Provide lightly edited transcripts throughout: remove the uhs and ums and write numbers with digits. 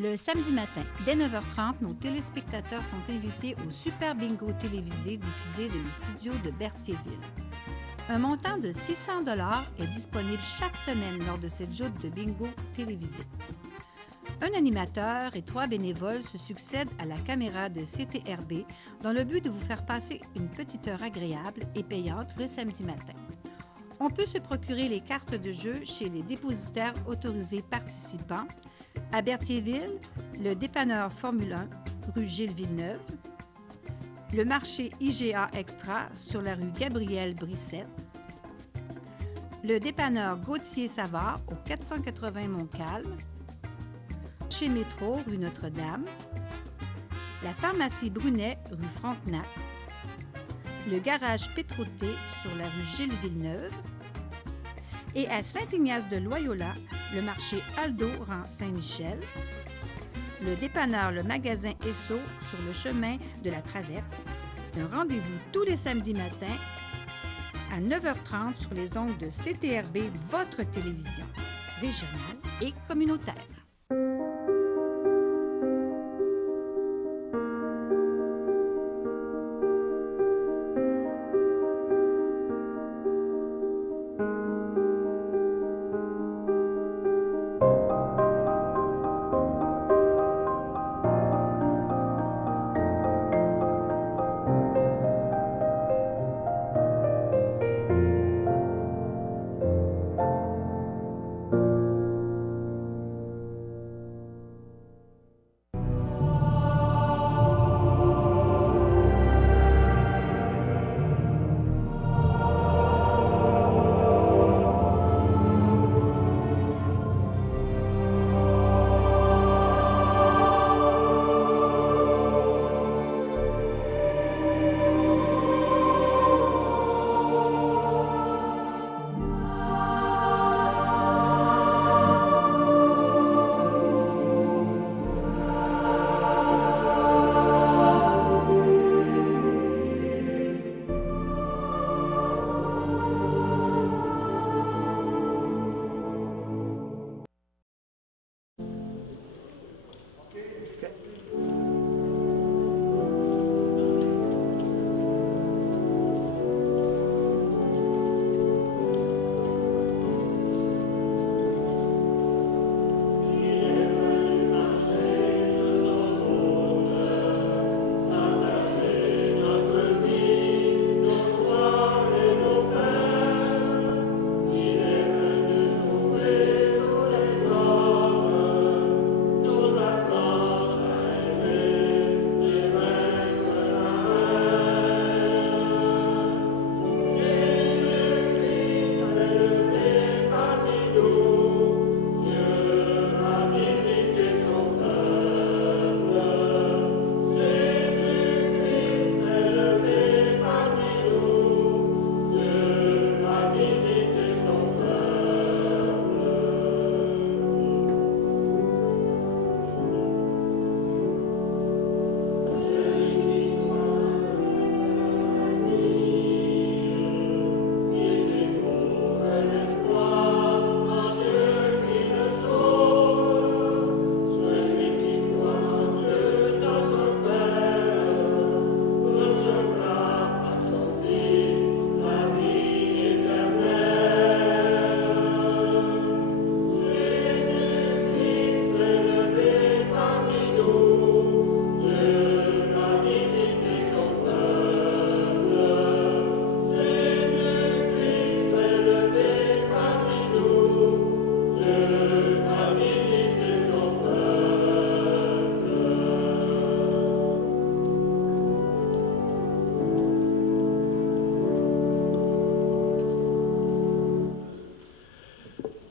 Le samedi matin, dès 9h30, nos téléspectateurs sont invités au Super Bingo télévisé diffusé de nos studios de Berthierville. Un montant de 600 $ est disponible chaque semaine lors de cette joute de bingo télévisé. Un animateur et 3 bénévoles se succèdent à la caméra de CTRB dans le but de vous faire passer une petite heure agréable et payante le samedi matin. On peut se procurer les cartes de jeu chez les dépositaires autorisés participants à Berthierville, le dépanneur Formule 1, rue Gilles Villeneuve, le marché IGA Extra sur la rue Gabriel Brissette, le dépanneur Gauthier Savard au 480 Montcalm, chez Métro, rue Notre-Dame, la pharmacie Brunet, rue Frontenac, le garage Pétroté sur la rue Gilles Villeneuve et à Saint-Ignace-de-Loyola, le marché Aldo rang Saint-Michel, le dépanneur Le Magasin Esso sur le chemin de la Traverse. Un rendez-vous tous les samedis matins à 9h30 sur les ondes de CTRB, votre télévision régionale et communautaire.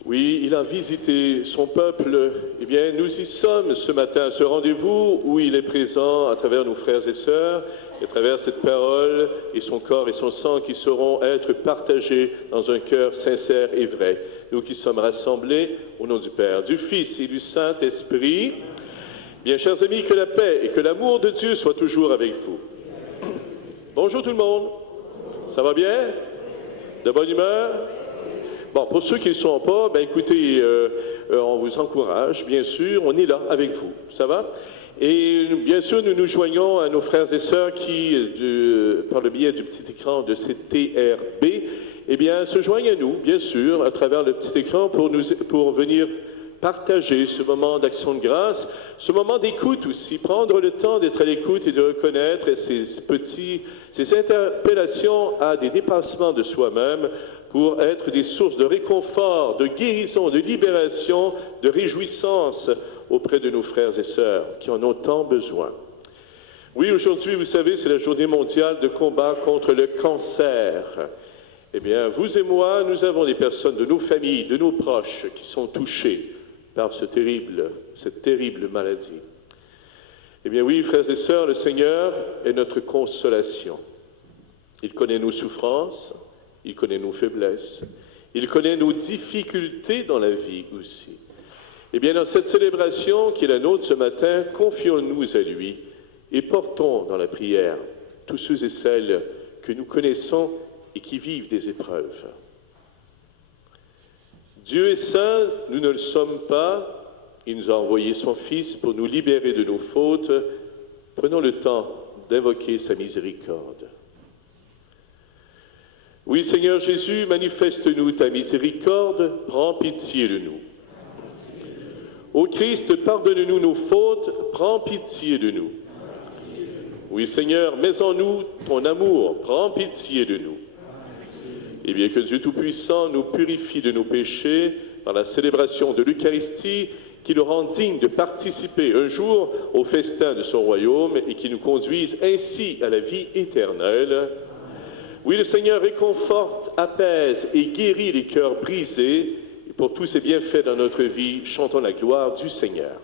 Oui, il a visité son peuple. Eh bien, nous y sommes ce matin, à ce rendez-vous où il est présent à travers nos frères et sœurs, et à travers cette parole et son corps et son sang qui sauront être partagés dans un cœur sincère et vrai. Nous qui sommes rassemblés au nom du Père, du Fils et du Saint-Esprit. Bien, chers amis, que la paix et que l'amour de Dieu soient toujours avec vous. Bonjour tout le monde. Ça va bien? De bonne humeur? Bon, pour ceux qui ne sont pas, ben écoutez, on vous encourage, bien sûr, on est là avec vous, ça va? Et bien sûr, nous nous joignons à nos frères et sœurs qui, par le biais du petit écran de CTRB, eh bien, se joignent à nous, bien sûr, à travers le petit écran pour venir partager ce moment d'action de grâce, ce moment d'écoute aussi, prendre le temps d'être à l'écoute et de reconnaître ces interpellations à des dépassements de soi-même pour être des sources de réconfort, de guérison, de libération, de réjouissance auprès de nos frères et sœurs qui en ont tant besoin. Oui, aujourd'hui, vous savez, c'est la journée mondiale de combat contre le cancer. Eh bien, vous et moi, nous avons des personnes de nos familles, de nos proches qui sont touchées par cette terrible maladie. Eh bien oui, frères et sœurs, le Seigneur est notre consolation. Il connaît nos souffrances, il connaît nos faiblesses, il connaît nos difficultés dans la vie aussi. Eh bien, dans cette célébration qui est la nôtre ce matin, confions-nous à lui et portons dans la prière tous ceux et celles que nous connaissons et qui vivent des épreuves. Dieu est saint, nous ne le sommes pas. Il nous a envoyé son Fils pour nous libérer de nos fautes. Prenons le temps d'invoquer sa miséricorde. Oui, Seigneur Jésus, manifeste-nous ta miséricorde, prends pitié de nous. Ô Christ, pardonne-nous nos fautes, prends pitié de nous. Oui, Seigneur, mets en nous ton amour, prends pitié de nous. Et bien que Dieu Tout-Puissant nous purifie de nos péchés par la célébration de l'Eucharistie, qui le rend digne de participer un jour au festin de son royaume et qui nous conduise ainsi à la vie éternelle. Oui, le Seigneur réconforte, apaise et guérit les cœurs brisés. Et pour tous ces bienfaits dans notre vie, chantons la gloire du Seigneur.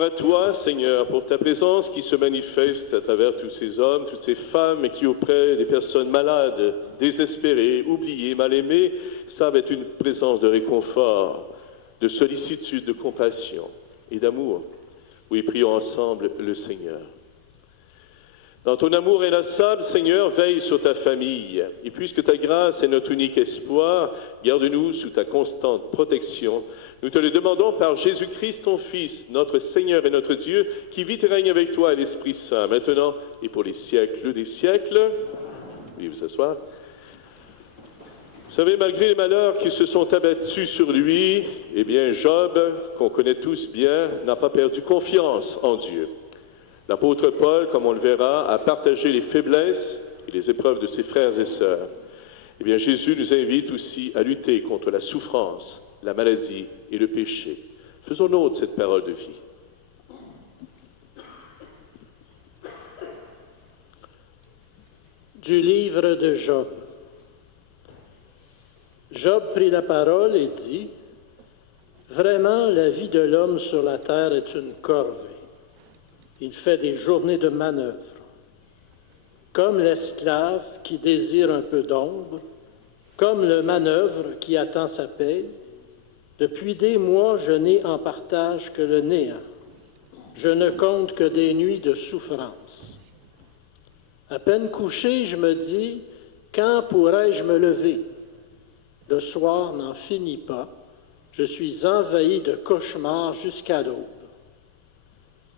À toi, Seigneur, pour ta présence qui se manifeste à travers tous ces hommes, toutes ces femmes qui, auprès des personnes malades, désespérées, oubliées, mal aimées, savent être une présence de réconfort, de sollicitude, de compassion et d'amour. Oui, prions ensemble le Seigneur. Dans ton amour inlassable, Seigneur, veille sur ta famille. Et puisque ta grâce est notre unique espoir, garde-nous sous ta constante protection. Nous te le demandons par Jésus-Christ, ton Fils, notre Seigneur et notre Dieu, qui vit et règne avec toi à l'Esprit Saint, maintenant et pour les siècles des siècles. Veuillez vous asseoir. Vous savez, malgré les malheurs qui se sont abattus sur lui, eh bien, Job, qu'on connaît tous bien, n'a pas perdu confiance en Dieu. L'apôtre Paul, comme on le verra, a partagé les faiblesses et les épreuves de ses frères et sœurs. Eh bien, Jésus nous invite aussi à lutter contre la souffrance, la maladie et le péché. Faisons nôtre cette parole de vie. Du livre de Job. Job prit la parole et dit, « Vraiment, la vie de l'homme sur la terre est une corvée. Il fait des journées de manœuvre. Comme l'esclave qui désire un peu d'ombre, comme le manœuvre qui attend sa paye, depuis des mois je n'ai en partage que le néant. Je ne compte que des nuits de souffrance. À peine couché, je me dis, quand pourrais-je me lever? Le soir n'en finit pas. Je suis envahi de cauchemars jusqu'à l'aube.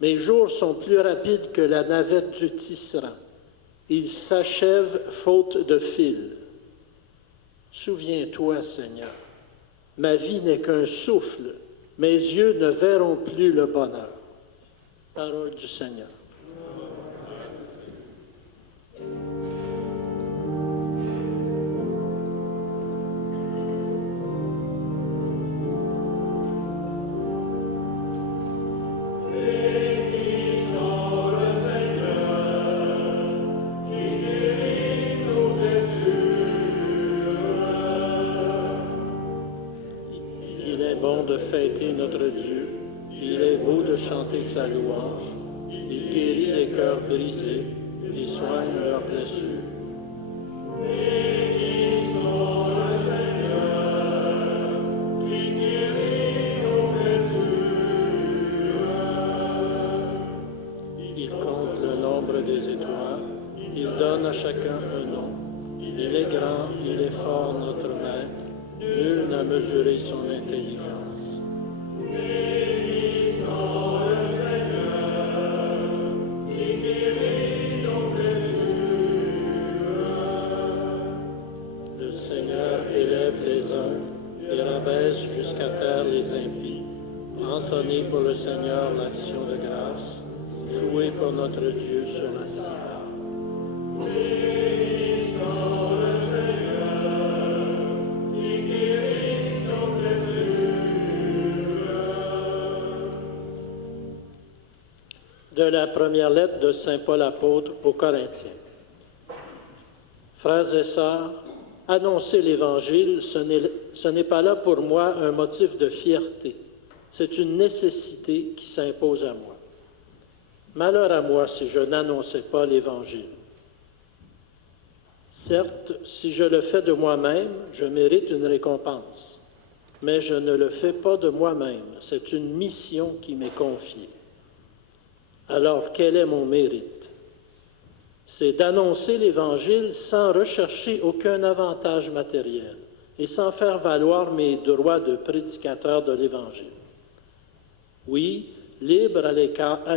Mes jours sont plus rapides que la navette du tisserand. Ils s'achèvent faute de fil. Souviens-toi, Seigneur, ma vie n'est qu'un souffle. Mes yeux ne verront plus le bonheur. Parole du Seigneur. De fêter notre Dieu, il est beau de chanter sa louange, il guérit les cœurs brisés, il soigne leurs blessures. Bénissons le Seigneur, qui guérit nos blessures. Il compte le nombre des étoiles, il donne à chacun un nom. Il est grand, il est fort, notre Maître, nul n'a mesuré son intelligence. Bénissons le Seigneur, qui guérit nos blessures. Le Seigneur élève les uns et rabaisse jusqu'à terre les impies. Entonnez pour le Seigneur l'action de grâce, jouez pour notre Dieu sur la cithare. De la première lettre de saint Paul apôtre aux Corinthiens. Frères et sœurs, annoncer l'Évangile, ce n'est pas là pour moi un motif de fierté. C'est une nécessité qui s'impose à moi. Malheur à moi si je n'annonçais pas l'Évangile. Certes, si je le fais de moi-même, je mérite une récompense. Mais je ne le fais pas de moi-même. C'est une mission qui m'est confiée. Alors, quel est mon mérite? C'est d'annoncer l'Évangile sans rechercher aucun avantage matériel et sans faire valoir mes droits de prédicateur de l'Évangile. Oui, libre à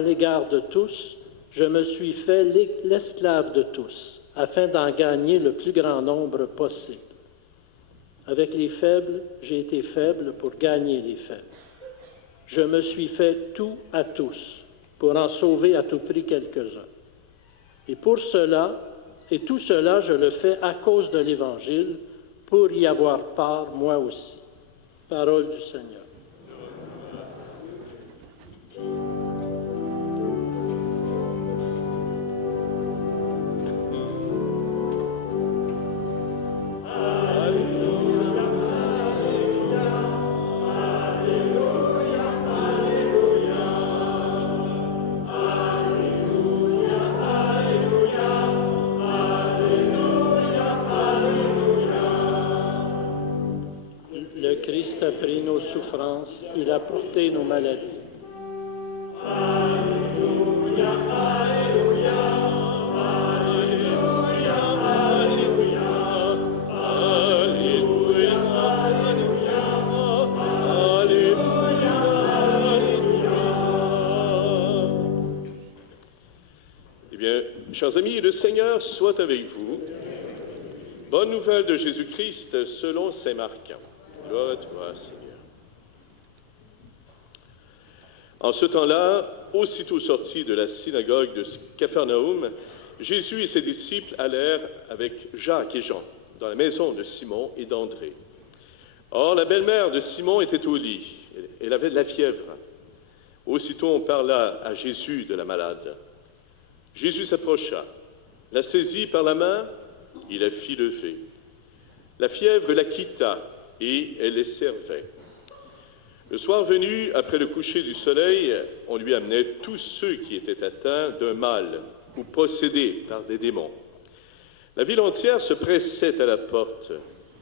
l'égard de tous, je me suis fait l'esclave de tous, afin d'en gagner le plus grand nombre possible. Avec les faibles, j'ai été faible pour gagner les faibles. Je me suis fait tout à tous, pour en sauver à tout prix quelques-uns. Et tout cela, je le fais à cause de l'Évangile, pour y avoir part moi aussi. Parole du Seigneur. Christ a pris nos souffrances, il a porté nos maladies. Alléluia, Alléluia, Alléluia, Alléluia, Alléluia, Alléluia, Alléluia. Eh bien, chers amis, le Seigneur soit avec vous. Bonne nouvelle de Jésus-Christ selon saint Marc. Gloire à toi, Seigneur. En ce temps-là, aussitôt sortis de la synagogue de Capharnaüm, Jésus et ses disciples allèrent avec Jacques et Jean dans la maison de Simon et d'André. Or, la belle-mère de Simon était au lit. Elle avait de la fièvre. Aussitôt, on parla à Jésus de la malade. Jésus s'approcha, la saisit par la main, il la fit lever. La fièvre la quitta et elle les servait. Le soir venu, après le coucher du soleil, on lui amenait tous ceux qui étaient atteints d'un mal ou possédés par des démons. La ville entière se pressait à la porte.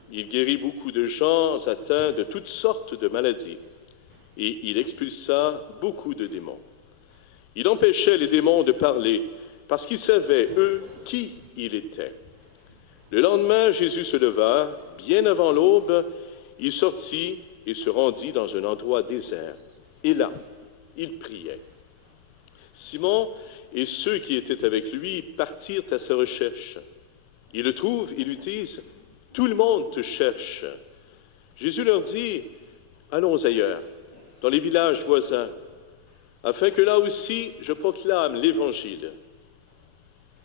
Il guérit beaucoup de gens atteints de toutes sortes de maladies et il expulsa beaucoup de démons. Il empêchait les démons de parler parce qu'ils savaient, eux, qui il était. Le lendemain, Jésus se leva, bien avant l'aube, il sortit et se rendit dans un endroit désert. Et là, il priait. Simon et ceux qui étaient avec lui partirent à sa recherche. Ils le trouvent, ils lui disent, « Tout le monde te cherche. » Jésus leur dit, « Allons ailleurs, dans les villages voisins, afin que là aussi je proclame l'Évangile,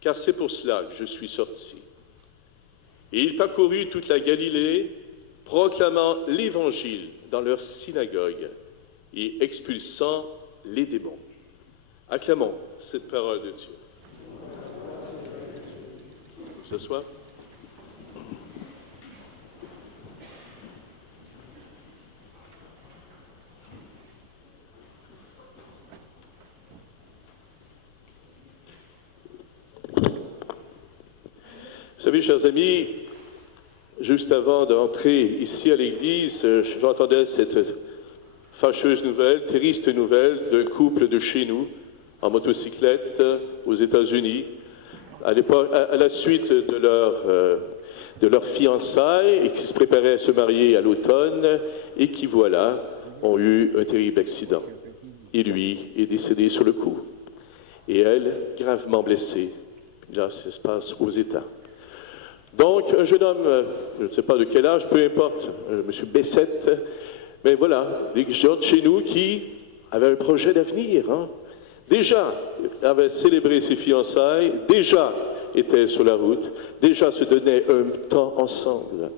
car c'est pour cela que je suis sorti. » Et il parcourut toute la Galilée, proclamant l'Évangile dans leur synagogue et expulsant les démons. Acclamons cette parole de Dieu. Vous asseyez. Vous savez, chers amis, juste avant d'entrer ici à l'église, j'entendais cette fâcheuse nouvelle, triste nouvelle d'un couple de chez nous, en motocyclette, aux États-Unis, à la suite de leur fiançailles, et qui se préparaient à se marier à l'automne, et qui, voilà, ont eu un terrible accident. Et lui est décédé sur le coup. Et elle, gravement blessée. Là, ça se passe aux États. Donc, un jeune homme, je ne sais pas de quel âge, peu importe, M. Bessette, mais voilà, des gens de chez nous qui avaient un projet d'avenir. Déjà avaient célébré ses fiançailles, déjà étaient sur la route, déjà se donnaient un temps ensemble.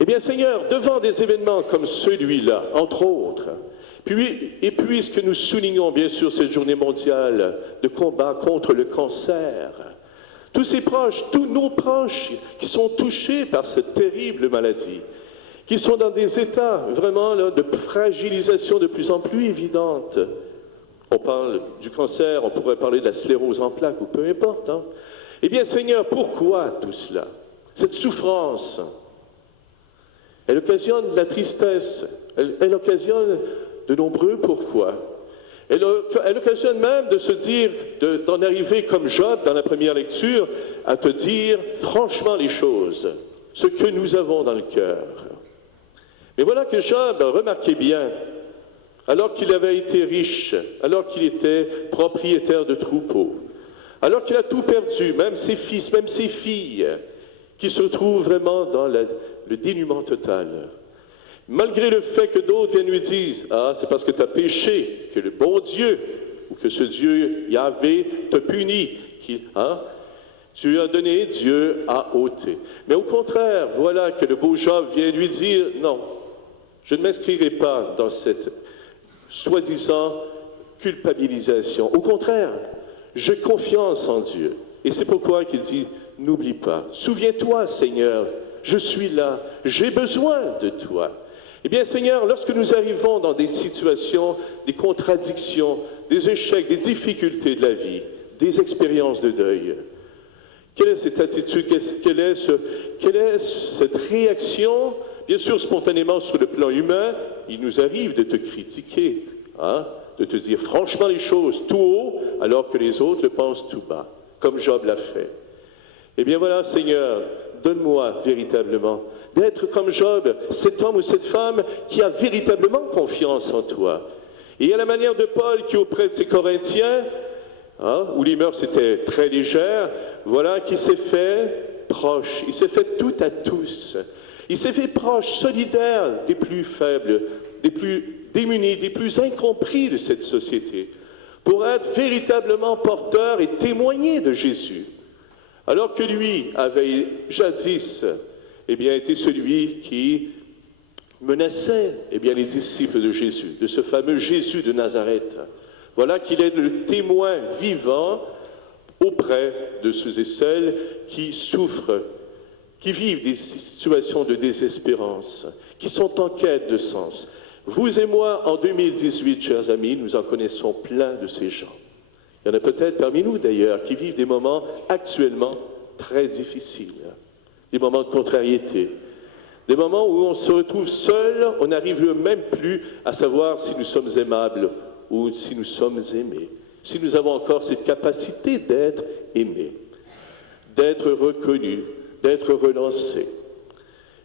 Eh bien, Seigneur, devant des événements comme celui-là, entre autres, et puisque nous soulignons bien sûr cette journée mondiale de combat contre le cancer, tous ces proches, tous nos proches qui sont touchés par cette terrible maladie, qui sont dans des états vraiment là, de fragilisation de plus en plus évidente. On parle du cancer, on pourrait parler de la sclérose en plaques, ou peu importe. Eh bien, Seigneur, pourquoi tout cela? Cette souffrance, elle occasionne de la tristesse, elle occasionne de nombreux pourquoi. Elle occasionne même de se dire, d'en arriver comme Job dans la première lecture, à te dire franchement les choses, ce que nous avons dans le cœur. Mais voilà que Job remarquait bien, alors qu'il avait été riche, alors qu'il était propriétaire de troupeaux, alors qu'il a tout perdu, même ses fils, même ses filles, qui se retrouvent vraiment dans le dénuement total. Malgré le fait que d'autres viennent lui dire « Ah, c'est parce que tu as péché, que le bon Dieu, ou que ce Dieu Yahvé te punit, tu as donné, Dieu a ôté. » Mais au contraire, voilà que le beau Job vient lui dire « Non, je ne m'inscrirai pas dans cette soi-disant culpabilisation. Au contraire, j'ai confiance en Dieu. » Et c'est pourquoi il dit « N'oublie pas, souviens-toi, Seigneur, je suis là, j'ai besoin de toi. » Eh bien, Seigneur, lorsque nous arrivons dans des situations, des contradictions, des échecs, des difficultés de la vie, des expériences de deuil, quelle est cette attitude, quelle est cette réaction? Bien sûr, spontanément, sur le plan humain, il nous arrive de te critiquer, de te dire franchement les choses tout haut, alors que les autres le pensent tout bas, comme Job l'a fait. Eh bien voilà, Seigneur, donne-moi véritablement d'être comme Job, cet homme ou cette femme qui a véritablement confiance en toi. Et à la manière de Paul qui, auprès de ses Corinthiens, où les mœurs étaient très légères, voilà, qui s'est fait proche, il s'est fait tout à tous. Il s'est fait proche, solidaire des plus faibles, des plus démunis, des plus incompris de cette société, pour être véritablement porteur et témoigner de Jésus. Alors que lui avait jadis, été celui qui menaçait, les disciples de Jésus, de ce fameux Jésus de Nazareth. Voilà qu'il est le témoin vivant auprès de ceux et celles qui souffrent, qui vivent des situations de désespérance, qui sont en quête de sens. Vous et moi, en 2018, chers amis, nous en connaissons plein de ces gens. Il y en a peut-être parmi nous, d'ailleurs, qui vivent des moments actuellement très difficiles, des moments de contrariété, des moments où on se retrouve seul, on n'arrive même plus à savoir si nous sommes aimables ou si nous sommes aimés, si nous avons encore cette capacité d'être aimés, d'être reconnus, d'être relancés.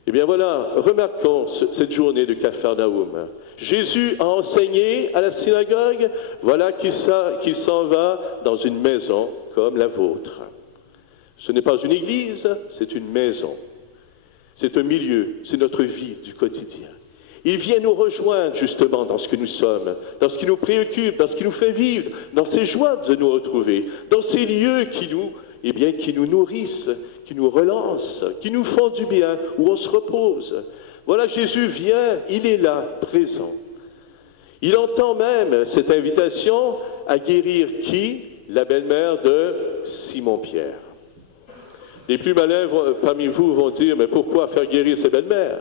Eh bien voilà, remarquons cette journée de Capharnaüm. Jésus a enseigné à la synagogue, voilà qu'il s'en va dans une maison comme la vôtre. Ce n'est pas une église, c'est une maison. C'est un milieu, c'est notre vie du quotidien. Il vient nous rejoindre justement dans ce que nous sommes, dans ce qui nous préoccupe, dans ce qui nous fait vivre, dans ces joies de nous retrouver, dans ces lieux qui nous nourrissent, qui nous relancent, qui nous font du bien, où on se repose. Voilà, Jésus vient, il est là, présent. Il entend même cette invitation à guérir qui? La belle-mère de Simon-Pierre. Les plus malins parmi vous vont dire, mais pourquoi faire guérir sa belle-mère?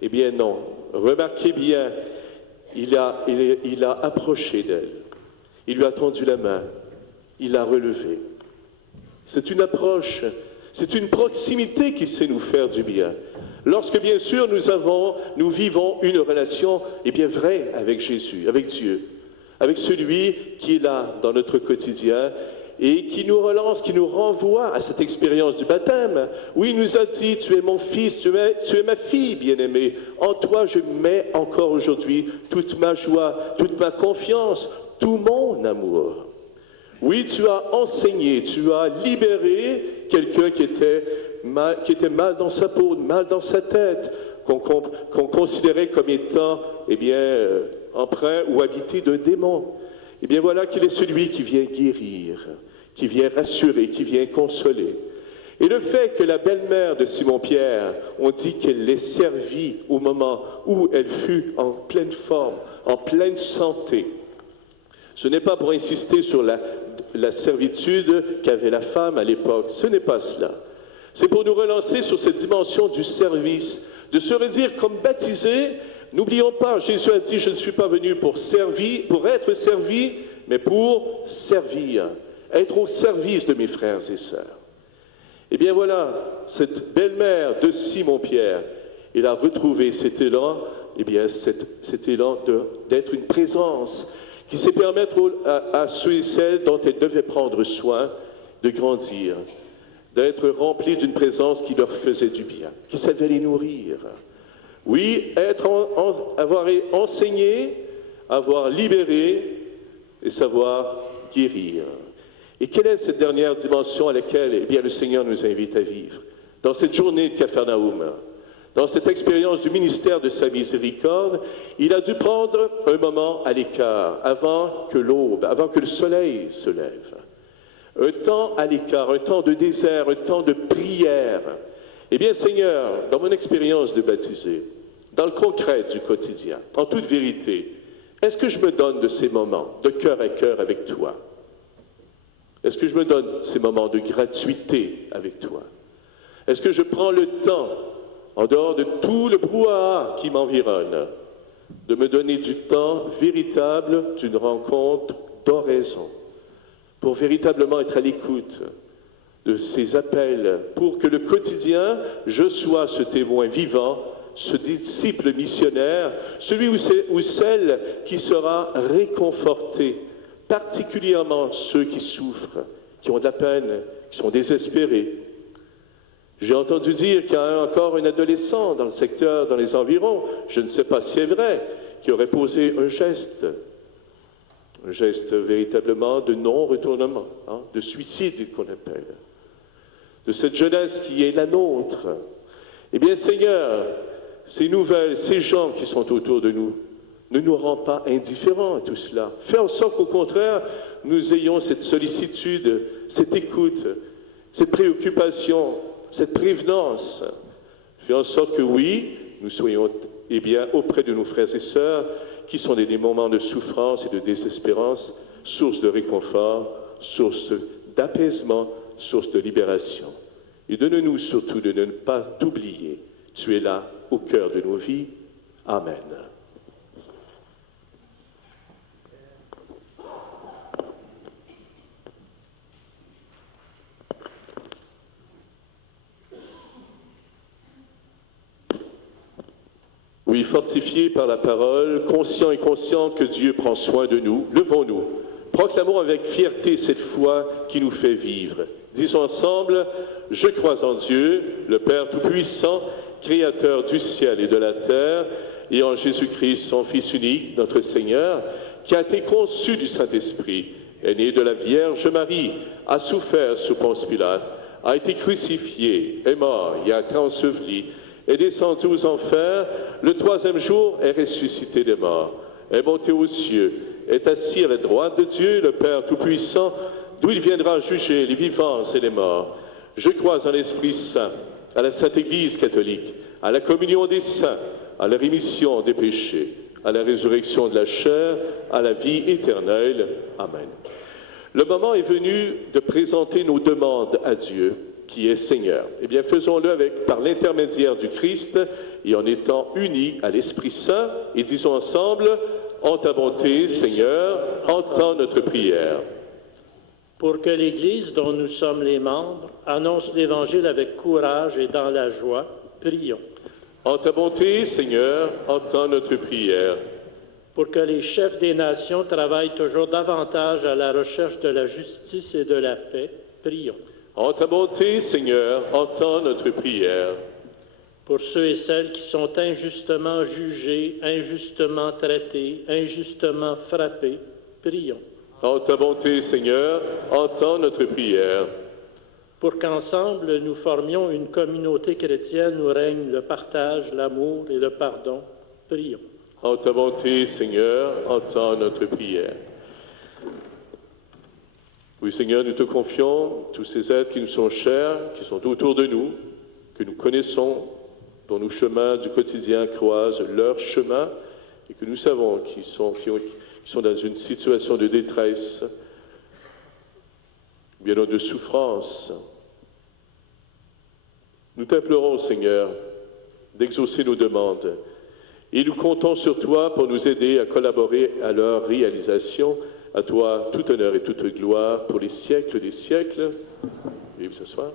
Eh bien non, remarquez bien, il a approché d'elle, il lui a tendu la main, il l'a relevée. C'est une approche, c'est une proximité qui sait nous faire du bien. Lorsque bien sûr nous vivons une relation vraie avec Jésus, avec Dieu, avec celui qui est là dans notre quotidien, et qui nous relance, qui nous renvoie à cette expérience du baptême, où il nous a dit, tu es mon fils, tu es ma fille bien-aimée, en toi je mets encore aujourd'hui toute ma joie, toute ma confiance, tout mon amour. Oui, tu as enseigné, tu as libéré quelqu'un qui était mal dans sa peau, mal dans sa tête, qu'on considérait comme étant, emprunt ou habité d'un démon. Eh bien voilà qu'il est celui qui vient guérir, qui vient rassurer, qui vient consoler. Et le fait que la belle-mère de Simon-Pierre, on dit qu'elle l'ait servi au moment où elle fut en pleine forme, en pleine santé, ce n'est pas pour insister sur la servitude qu'avait la femme à l'époque, ce n'est pas cela. C'est pour nous relancer sur cette dimension du service, de se redire comme baptisés. N'oublions pas, Jésus a dit, je ne suis pas venu pour être servi, mais pour servir, être au service de mes frères et sœurs. Eh bien voilà, cette belle-mère de Simon-Pierre, elle a retrouvé cet élan, cet élan d'être une présence qui sait permettre à ceux et celles dont elle devait prendre soin de grandir, d'être remplis d'une présence qui leur faisait du bien, qui savait les nourrir. Oui, avoir enseigné, avoir libéré et savoir guérir. Et quelle est cette dernière dimension à laquelle le Seigneur nous invite à vivre? Dans cette journée de Capharnaüm, dans cette expérience du ministère de sa miséricorde, il a dû prendre un moment à l'écart, avant que l'aube, avant que le soleil se lève. Un temps à l'écart, un temps de désert, un temps de prière. Eh bien, Seigneur, dans mon expérience de baptisé, dans le concret du quotidien, en toute vérité, est-ce que je me donne de ces moments de cœur à cœur avec toi? Est-ce que je me donne ces moments de gratuité avec toi? Est-ce que je prends le temps, en dehors de tout le brouhaha qui m'environne, de me donner du temps véritable d'une rencontre d'oraison, pour véritablement être à l'écoute de ces appels, pour que le quotidien, je sois ce témoin vivant, ce disciple missionnaire, celui ou celle qui sera réconforté, particulièrement ceux qui souffrent, qui ont de la peine, qui sont désespérés. J'ai entendu dire qu'il y a encore un adolescent dans le secteur, dans les environs, je ne sais pas si c'est vrai, qui aurait posé un geste véritablement de non-retournement, de suicide qu'on appelle. de cette jeunesse qui est la nôtre. Eh bien, Seigneur, ces nouvelles, ces gens qui sont autour de nous, ne nous rend pas indifférents à tout cela. Fais en sorte qu'au contraire, nous ayons cette sollicitude, cette écoute, cette préoccupation, cette prévenance. Fais en sorte que oui, nous soyons auprès de nos frères et sœurs qui sont dans des moments de souffrance et de désespérance, source de réconfort, source d'apaisement, source de libération. Et donne-nous surtout de ne pas t'oublier. Tu es là au cœur de nos vies. Amen. Oui, fortifiés par la parole, conscients et conscients que Dieu prend soin de nous, levons-nous, proclamons avec fierté cette foi qui nous fait vivre. Disons ensemble, je crois en Dieu, le Père Tout-Puissant, Créateur du ciel et de la terre, et en Jésus-Christ, son Fils unique, notre Seigneur, qui a été conçu du Saint-Esprit, est né de la Vierge Marie, a souffert sous Ponce Pilate, a été crucifié, est mort et a été enseveli, est descendu aux enfers, le troisième jour est ressuscité des morts, est monté aux cieux, est assis à la droite de Dieu, le Père Tout-Puissant, d'où il viendra juger les vivants et les morts. Je crois en l'Esprit Saint, à la Sainte Église catholique, à la communion des saints, à la rémission des péchés, à la résurrection de la chair, à la vie éternelle. Amen. Le moment est venu de présenter nos demandes à Dieu, qui est Seigneur. Eh bien, faisons-le par l'intermédiaire du Christ et en étant unis à l'Esprit Saint, et disons ensemble, en ta bonté, Seigneur, entends notre prière. Pour que l'Église, dont nous sommes les membres, annonce l'Évangile avec courage et dans la joie, prions. En ta bonté, Seigneur, entends notre prière. Pour que les chefs des nations travaillent toujours davantage à la recherche de la justice et de la paix, prions. En ta bonté, Seigneur, entends notre prière. Pour ceux et celles qui sont injustement jugés, injustement traités, injustement frappés, prions. En ta bonté, Seigneur, entends notre prière. Pour qu'ensemble nous formions une communauté chrétienne où règne le partage, l'amour et le pardon, prions. En ta bonté, Seigneur, entends notre prière. Oui, Seigneur, nous te confions tous ces êtres qui nous sont chers, qui sont autour de nous, que nous connaissons, dont nos chemins du quotidien croisent leur chemin, et que nous savons qu'ils sont dans une situation de détresse, bien de souffrance. Nous t'implorons, Seigneur, d'exaucer nos demandes, et nous comptons sur toi pour nous aider à collaborer à leur réalisation. À toi, tout honneur et toute gloire pour les siècles des siècles. Veuillez vous asseoir.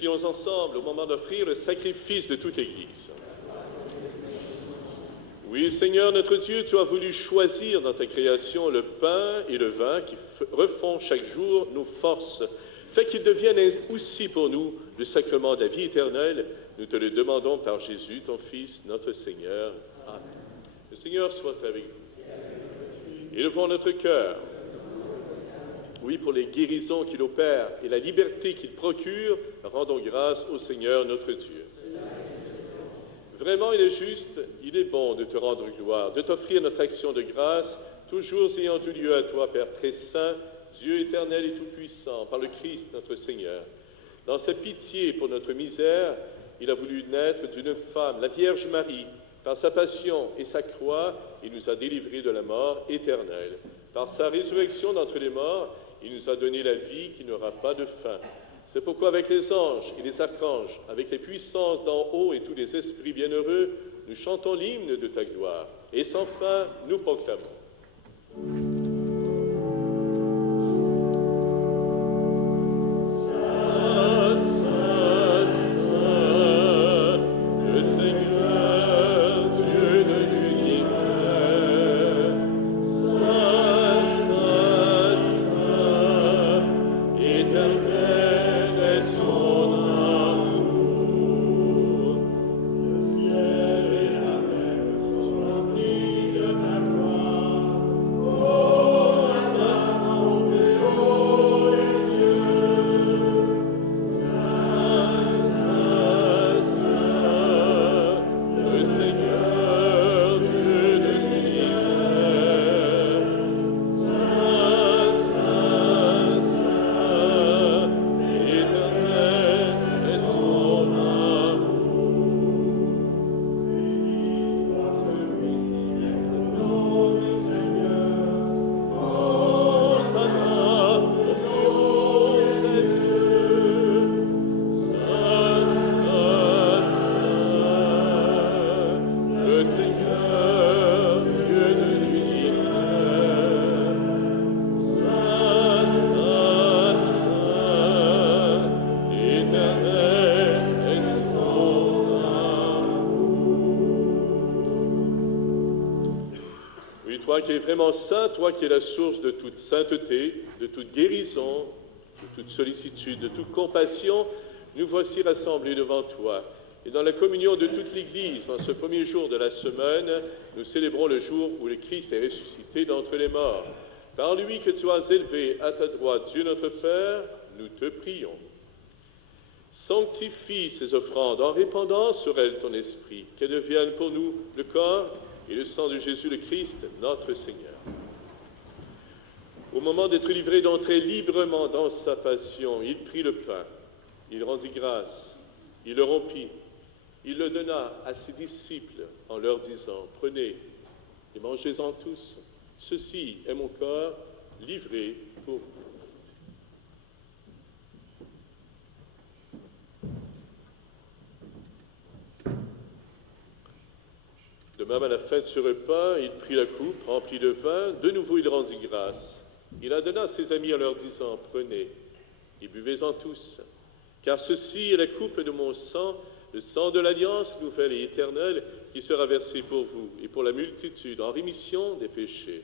prions ensemble au moment d'offrir le sacrifice de toute l'Église. Oui, Seigneur notre Dieu, tu as voulu choisir dans ta création le pain et le vin qui refont chaque jour nos forces. Fais qu'ils deviennent aussi pour nous le sacrement de la vie éternelle. Nous te le demandons par Jésus, ton Fils, notre Seigneur. Amen. Le Seigneur soit avec vous. Élevons notre cœur. Oui, pour les guérisons qu'il opère et la liberté qu'il procure, rendons grâce au Seigneur notre Dieu. Vraiment, il est juste, il est bon de te rendre gloire, de t'offrir notre action de grâce, toujours ayant eu lieu à toi, Père très saint, Dieu éternel et tout-puissant, par le Christ notre Seigneur. Dans sa pitié pour notre misère, il a voulu naître d'une femme, la Vierge Marie. Par sa passion et sa croix, il nous a délivrés de la mort éternelle. Par sa résurrection d'entre les morts, il nous a donné la vie qui n'aura pas de fin. C'est pourquoi avec les anges et les archanges, avec les puissances d'en haut et tous les esprits bienheureux, nous chantons l'hymne de ta gloire. Et sans fin, nous proclamons. Toi qui es vraiment saint, toi qui es la source de toute sainteté, de toute guérison, de toute sollicitude, de toute compassion, nous voici rassemblés devant toi. Et dans la communion de toute l'Église, en ce premier jour de la semaine, nous célébrons le jour où le Christ est ressuscité d'entre les morts. Par lui que tu as élevé à ta droite, Dieu notre Père, nous te prions. Sanctifie ces offrandes en répandant sur elles ton esprit, qu'elles deviennent pour nous le corps et le sang de Jésus le Christ, notre Seigneur. Au moment d'être livré d'entrer librement dans sa passion, il prit le pain, il rendit grâce, il le rompit, il le donna à ses disciples en leur disant, « Prenez et mangez-en tous, ceci est mon corps livré pour vous. » De même, à la fin de ce repas, il prit la coupe, remplit de vin, de nouveau il rendit grâce. Il la donna à ses amis en leur disant, « Prenez et buvez-en tous, car ceci est la coupe de mon sang, le sang de l'alliance nouvelle et éternelle, qui sera versé pour vous et pour la multitude en rémission des péchés.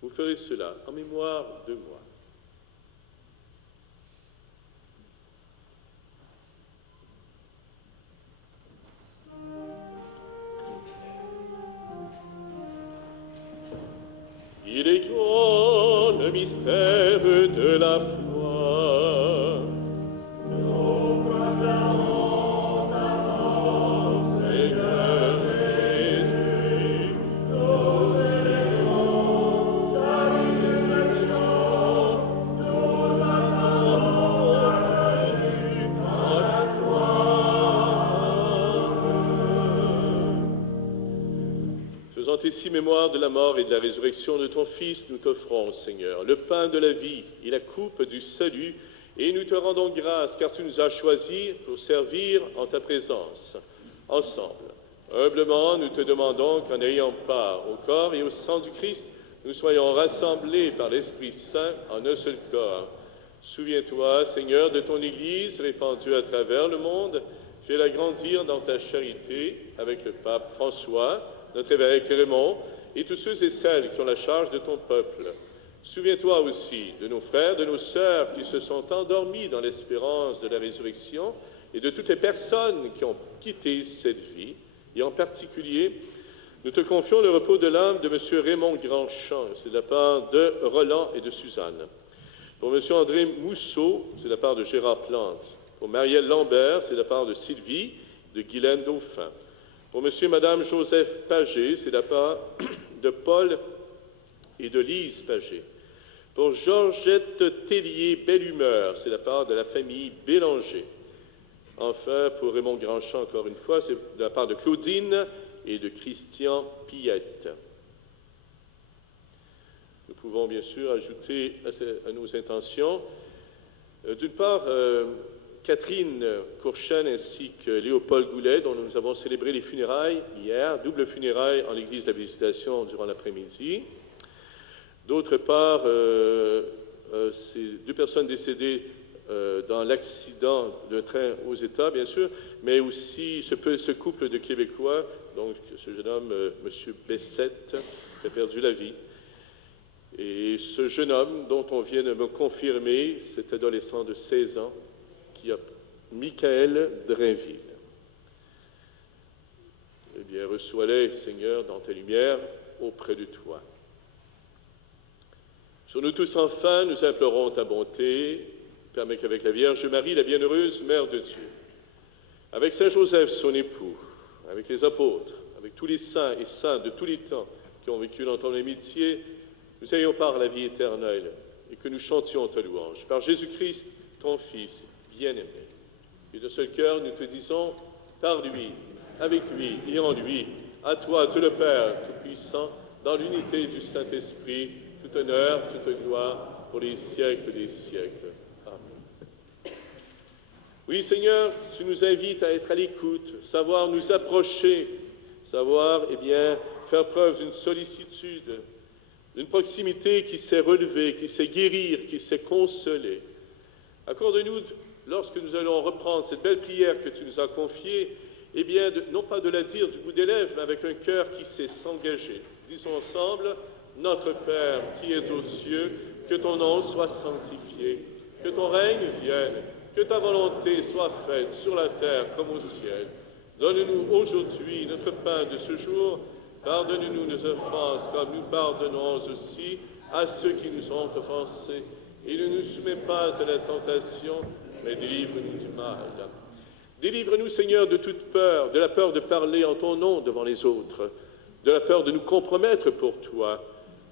Vous ferez cela en mémoire de moi. » Il est grand le mystère de la foi. Nous proclamons ta mort, Seigneur Jésus. Nous célébrons ta résurrection. Nous attendons ta venue dans la gloire. Faisant ici mémoire de la mort et de la résurrection de ton Fils, nous t'offrons, Seigneur, le pain de la vie et la coupe du salut, et nous te rendons grâce, car tu nous as choisis pour servir en ta présence. Ensemble, humblement, nous te demandons qu'en ayant part au corps et au sang du Christ, nous soyons rassemblés par l'Esprit Saint en un seul corps. Souviens-toi, Seigneur, de ton Église répandue à travers le monde. Fais-la grandir dans ta charité avec le pape François, notre évêque Raymond, et tous ceux et celles qui ont la charge de ton peuple. Souviens-toi aussi de nos frères, de nos sœurs qui se sont endormis dans l'espérance de la résurrection et de toutes les personnes qui ont quitté cette vie. Et en particulier, nous te confions le repos de l'âme de M. Raymond Grandchamp, c'est de la part de Roland et de Suzanne. Pour M. André Mousseau, c'est de la part de Gérard Plante. Pour Marielle Lambert, c'est de la part de Sylvie, de Guylaine Dauphin. Pour M. et Mme Joseph Paget, c'est de la part de Paul et de Lise Paget. Pour Georgette Tellier Belle-Humeur, c'est de la part de la famille Bélanger. Enfin, pour Raymond Grandchamp, encore une fois, c'est de la part de Claudine et de Christian Pillette. Nous pouvons bien sûr ajouter à nos intentions, d'une part, Catherine Courchaine ainsi que Léopold Goulet, dont nous avons célébré les funérailles hier, double funérailles en l'église de la Visitation durant l'après-midi. D'autre part, ces deux personnes décédées dans l'accident d'un train aux États, bien sûr, mais aussi ce couple de Québécois, donc ce jeune homme, M. Bessette, qui a perdu la vie. Et ce jeune homme dont on vient de me confirmer, cet adolescent de 16 ans, qui a Michael Drainville. Eh bien, reçois-les, Seigneur, dans ta lumière, auprès de toi. Sur nous tous, enfin, nous implorons ta bonté. Permets qu'avec la Vierge Marie, la bienheureuse Mère de Dieu, avec Saint Joseph, son époux, avec les apôtres, avec tous les saints et saints de tous les temps qui ont vécu dans ton amitié, nous ayons part à la vie éternelle et que nous chantions ta louange. Par Jésus-Christ, ton Fils bien-aimé. Et de seul cœur, nous te disons, par lui, avec lui et en lui, à toi, Dieu le Père Tout-Puissant, dans l'unité du Saint-Esprit, tout honneur, toute gloire, pour les siècles des siècles. Amen. Oui, Seigneur, tu nous invites à être à l'écoute, savoir nous approcher, savoir, faire preuve d'une sollicitude, d'une proximité qui sait relever, qui sait guérir, qui sait consoler. Accorde-nous, lorsque nous allons reprendre cette belle prière que tu nous as confiée, non pas de la dire du bout des lèvres, mais avec un cœur qui sait s'engager. Disons ensemble, notre Père qui es aux cieux, que ton nom soit sanctifié, que ton règne vienne, que ta volonté soit faite sur la terre comme au ciel. Donne-nous aujourd'hui notre pain de ce jour. Pardonne-nous nos offenses, comme nous pardonnons aussi à ceux qui nous ont offensés. Et ne nous soumets pas à la tentation, mais délivre-nous du mal. Délivre-nous, Seigneur, de toute peur, de la peur de parler en ton nom devant les autres, de la peur de nous compromettre pour toi.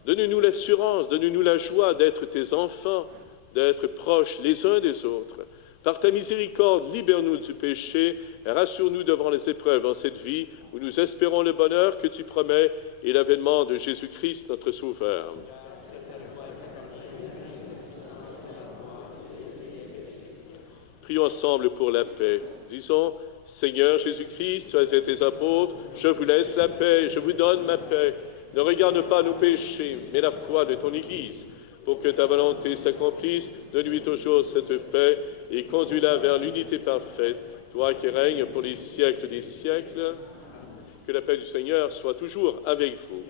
Donne-nous l'assurance, donne-nous la joie d'être tes enfants, d'être proches les uns des autres. Par ta miséricorde, libère-nous du péché et rassure-nous devant les épreuves en cette vie où nous espérons le bonheur que tu promets et l'avènement de Jésus-Christ, notre Sauveur. Prions ensemble pour la paix. Disons, Seigneur Jésus-Christ, tu as été tes apôtres, je vous laisse la paix, je vous donne ma paix. Ne regarde pas nos péchés, mais la foi de ton Église. Pour que ta volonté s'accomplisse, donne-lui toujours cette paix et conduis-la vers l'unité parfaite, toi qui règnes pour les siècles des siècles. Que la paix du Seigneur soit toujours avec vous.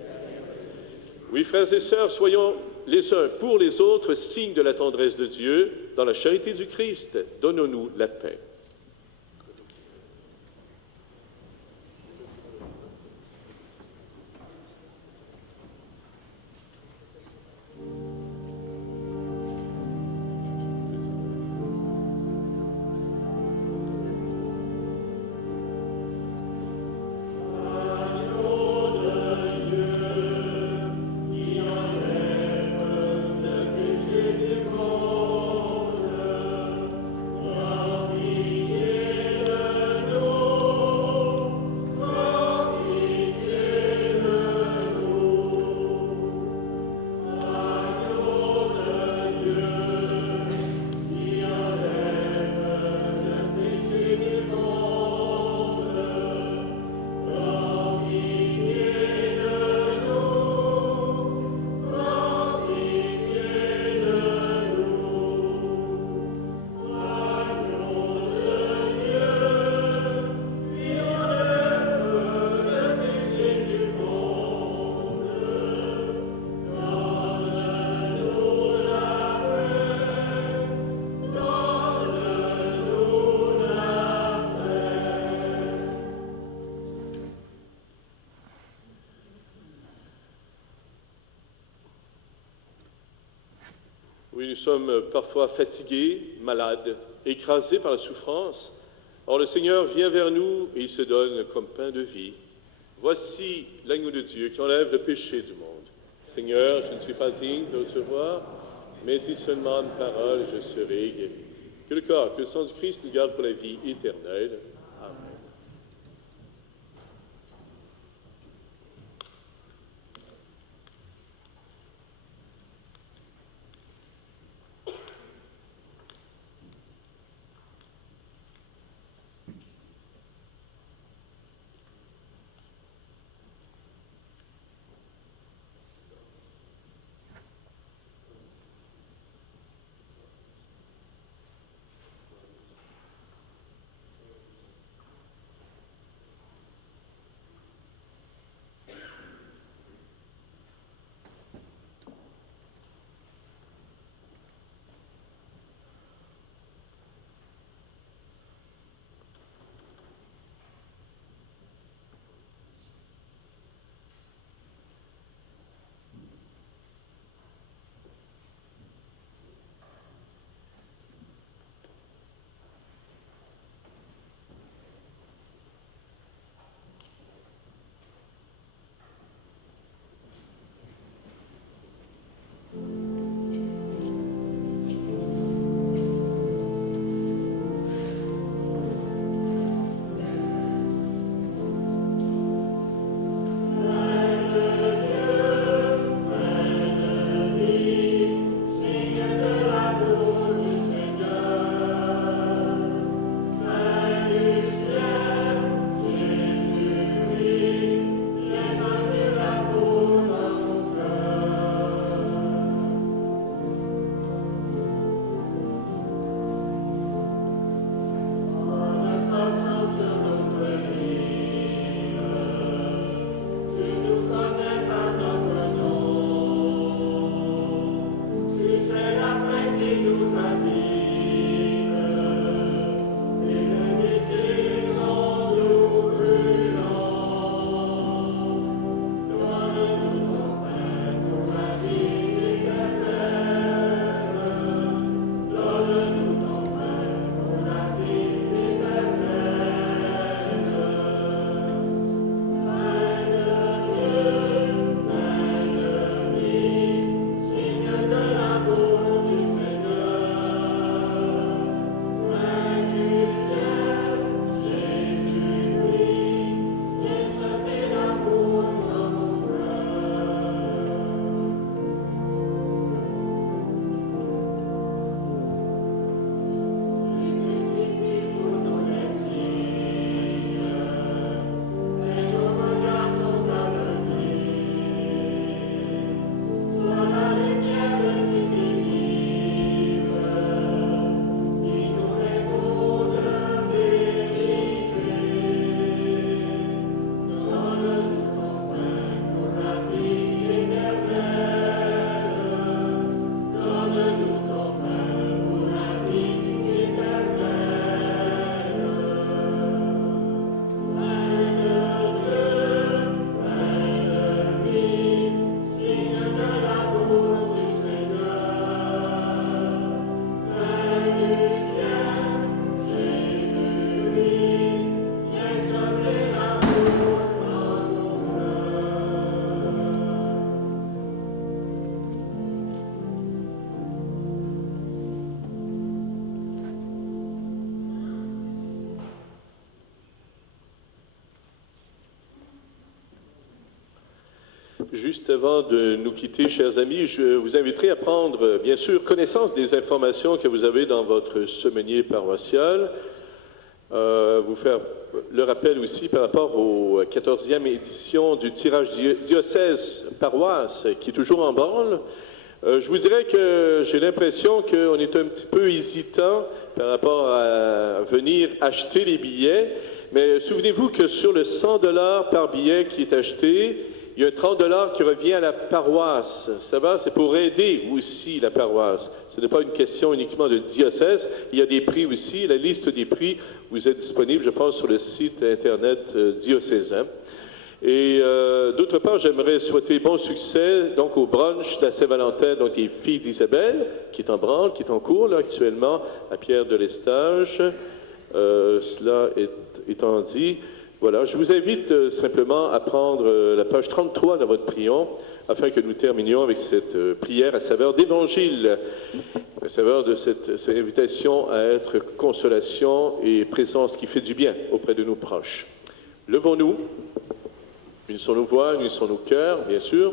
Oui, frères et sœurs, soyons les uns pour les autres signes de la tendresse de Dieu. Dans la charité du Christ, donnons-nous la paix. Oui. Oui, nous sommes parfois fatigués, malades, écrasés par la souffrance. Or, le Seigneur vient vers nous et il se donne comme pain de vie. Voici l'agneau de Dieu qui enlève le péché du monde. Seigneur, je ne suis pas digne de recevoir, mais dis seulement une parole, je serai guéri. Que le corps, que le sang du Christ nous garde pour la vie éternelle. Amen. Juste avant de nous quitter, chers amis, je vous inviterai à prendre, bien sûr, connaissance des informations que vous avez dans votre semainier paroissial. Vous faire le rappel aussi par rapport aux 14e édition du tirage diocèse paroisse qui est toujours en branle. Je vous dirais que j'ai l'impression qu'on est un petit peu hésitant par rapport à venir acheter les billets, mais souvenez-vous que sur le 100 $ par billet qui est acheté, il y a 30 $ qui revient à la paroisse. Ça va? C'est pour aider aussi la paroisse. Ce n'est pas une question uniquement de diocèse. Il y a des prix aussi. La liste des prix vous est disponible, je pense, sur le site Internet diocésain. Et d'autre part, j'aimerais souhaiter bon succès donc au brunch de la Saint-Valentin, donc des filles d'Isabelle, qui est en branle, qui est en cours là, actuellement à Pierre de l'Estage. Cela étant dit, voilà, je vous invite simplement à prendre la page 33 dans votre prion, afin que nous terminions avec cette prière à saveur d'évangile, à saveur de cette invitation à être consolation et présence qui fait du bien auprès de nos proches. Levons-nous. Unissons nos voix, unissons nos cœurs, bien sûr.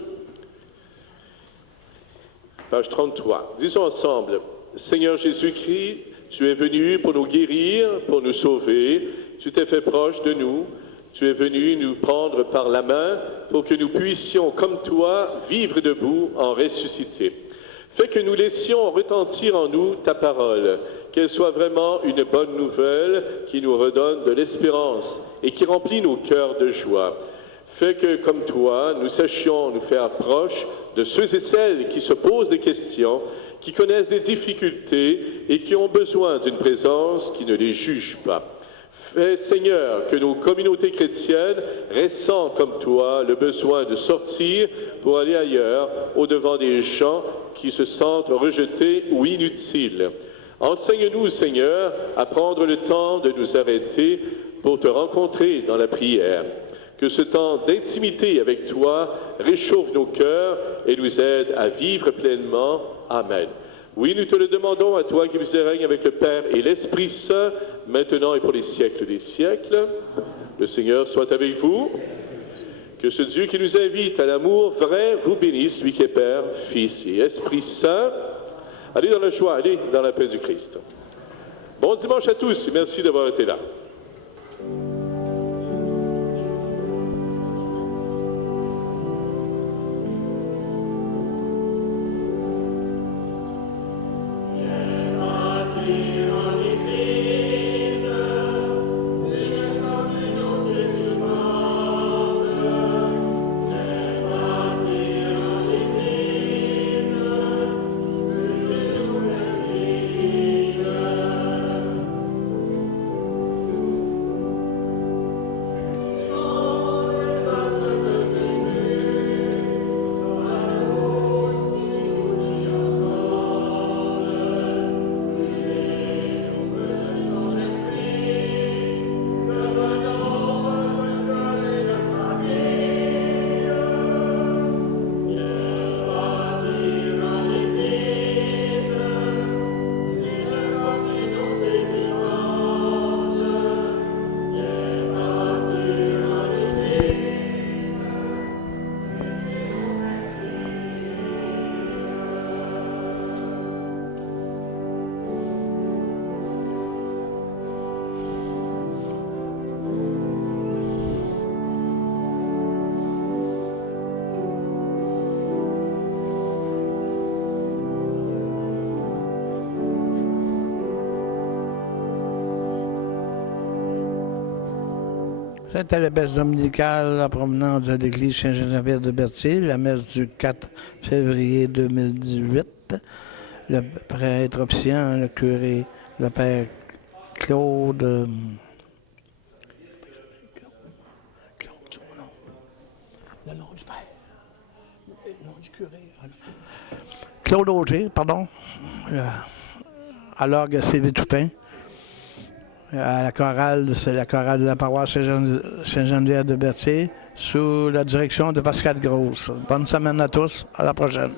Page 33. Disons ensemble, Seigneur Jésus-Christ, tu es venu pour nous guérir, pour nous sauver. Tu t'es fait proche de nous. Tu es venu nous prendre par la main pour que nous puissions, comme toi, vivre debout en ressuscité. Fais que nous laissions retentir en nous ta parole, qu'elle soit vraiment une bonne nouvelle qui nous redonne de l'espérance et qui remplit nos cœurs de joie. Fais que, comme toi, nous sachions nous faire proches de ceux et celles qui se posent des questions, qui connaissent des difficultés et qui ont besoin d'une présence qui ne les juge pas. Fais, Seigneur, que nos communautés chrétiennes ressentent comme toi le besoin de sortir pour aller ailleurs, au-devant des gens qui se sentent rejetés ou inutiles. Enseigne-nous, Seigneur, à prendre le temps de nous arrêter pour te rencontrer dans la prière. Que ce temps d'intimité avec toi réchauffe nos cœurs et nous aide à vivre pleinement. Amen. Oui, nous te le demandons à toi qui vis et règnes avec le Père et l'Esprit Saint, maintenant et pour les siècles des siècles. Le Seigneur soit avec vous. Que ce Dieu qui nous invite à l'amour vrai vous bénisse, lui qui est Père, Fils et Esprit Saint. Allez dans la joie, allez dans la paix du Christ. Bon dimanche à tous et merci d'avoir été là. C'était la messe dominicale en provenance de l'église Saint-Geneviève de Berthier, la messe du 4 février 2018. Le prêtre officiant, le curé, le père Claude. Le nom du père. Le nom du curé. Claude Auger, pardon. À l'orgue C.V. Toupin. À la chorale, c'est la chorale de la paroisse Saint-Geneviève de Berthier, sous la direction de Pascal Grosse. Bonne semaine à tous, à la prochaine.